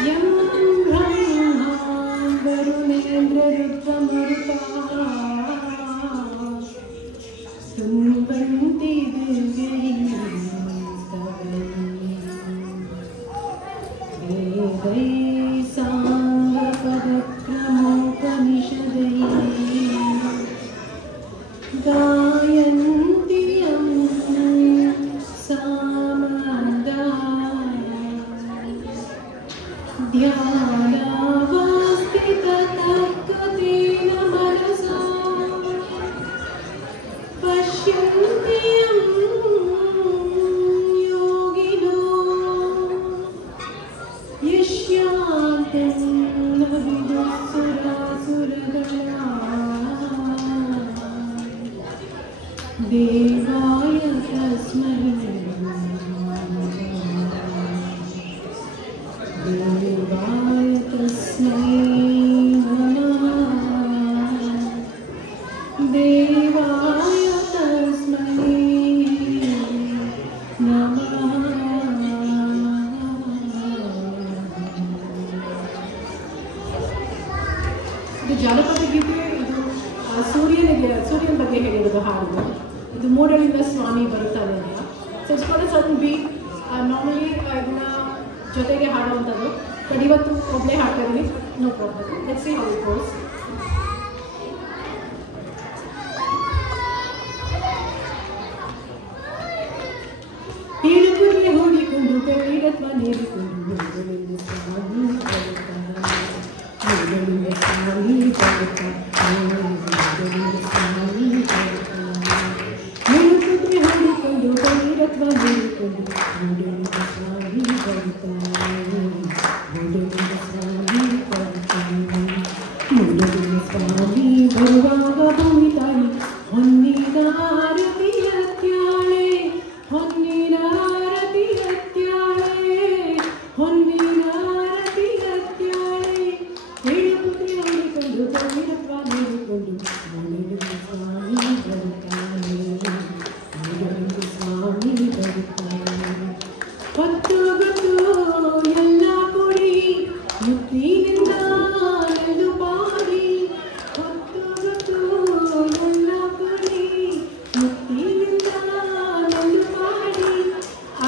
यं ब्रह्मा वरुणेन्द्ररुद्रमरुताः स्तुवन्ति दिव्यैः वेदैः साङ्गपदक्रमोपनिषदैः गायन्ति यं सामगाः ध्यानावस्थिततर्कतेन मनसा पश्यन्ति यं योगिनो यस्यान्तं न विदुःसुरासुरगणाः देवाय तस्मै देवाय तस्मै नमः देवाय तस्मै नमः ಇದು ಜಾನಪದ ಗೀತೆ ಇದು ಸೂರ್ಯನ ಬಗ್ಗೆ ಹೇಳಿರೋದು ಹಾಡು ಇದು ಮೂಡಲಿಂದ ಸ್ವಾಮಿ ಬರುತ್ತಾನೆ ಅಂತ so it's called sudden beat normally ಇದನ್ನ ಜೊತೆಗೆ ಹಾಡುವಂಥದ್ದು ಬಟ್ ಇವತ್ತು ಒಬ್ಬನೇ ಹಾಡ್ತಾ ಇದ್ದೀನಿ no problem let's see how it goes ಹಿಡಿದುರ್ಲೆ ಹೂಡಿಕೊಂಡು ಕೈರತ್ವ ನೀಡಿಕೊಂಡು ಮೂಡಲಿಂದ ಸ್ವಾಮಿ ಬರುತ್ತಾನೆ ಮೂಡಲಿಂದ ಸ್ವಾಮಿ ಬರುತ್ತಾನೆ ಮೂಡಲಿಂದ ಸ್ವಾಮಿ ಬರುತ್ತಾನೆ ಹಿಡಿದುರ್ಲೆ ಹೂಡಿಕೊಂಡು ಕೈರತ್ವ ನೀಡಿಕೊಂಡು ಮೂಡಲಿಂದ ಸ್ವಾಮಿ ಬರುತ್ತಾನೆ ಮೂಡಲಿಂದ ಸ್ವಾಮಿ ಬರುತ್ತಾನೆ ಮೂಡಲಿಂದ ಸ್ವಾಮಿ ಬರುವಾಗ ಭೂಮಿ ತಾಯಿ ಹೊನ್ನಿನ ಆರತಿ ಎತ್ತಾಳೆ ಹೊನ್ನಿನ ಆರತಿ ಎತ್ತಾಳೆ ಹೊನ್ನಿನ ಆರತಿ ಎತ್ತಾಳೆ ಹಿಡಿದುರ್ಲೆ ಹೂಡಿಕೊಂಡು ಕೈರತ್ವ ನೀಡಿಕೊಂಡು ಮೂಡಲಿಂದ ಸ್ವಾಮಿ ಬರುತ್ತಾನೆ ಮೂಡಲಿಂದ ಸ್ವಾಮಿ ಬರುತ್ತಾನೆ ಹೊತ್ತು ಗೊತ್ತು ಎಲ್ಲ ಕೊಡಿ ಮುತ್ತಿನಿಂದ ನೆಲು ಪಾಡಿ ಹೊತ್ತು ಗೊತ್ತು ಎಲ್ಲ ಕೊಡಿ ಮುತ್ತಿನಿಂದ ನೆಲು ಪಾಡಿ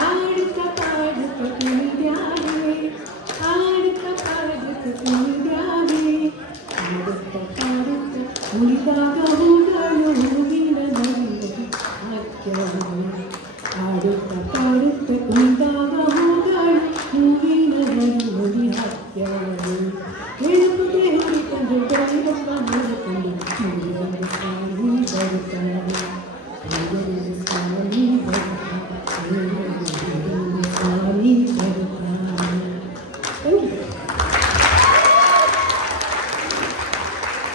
ಆಡುತ್ತ ಪಾಡುತ್ತ ಕುಣಿದ್ಯಾವೆ ಆಡುತ್ತ ಪಾಡುತ್ತ ಕುಣಿದ್ಯಾವೆ ಆಡುತ್ತ ಪಾಡುತ್ತ ಉಳಿದಾಗ ಹೂಗಳು ಹೂವಿನ ನಡುವೆ ಹಾಕ್ಯಾವೆ ಆಡುತ್ತ ಪಾಡುತ್ತ ಕುಣಿದಾಗ ಹೂಗಳು ಹೂವಿನ ನಡುವೆ ಹಾಕ್ಯಾವೆ ಹಿಡಿದುರ್ಲೆ ಹೂಡಿಕೊಂಡು ಕೈರತ್ವ ನೀಡಿಕೊಂಡು ಮೂಡಲಿಂದ ಸ್ವಾಮಿ ಬರುತ್ತಾನೆ ಮೂಡಲಿಂದ ಸ್ವಾಮಿ ಬರುತ್ತಾನೆ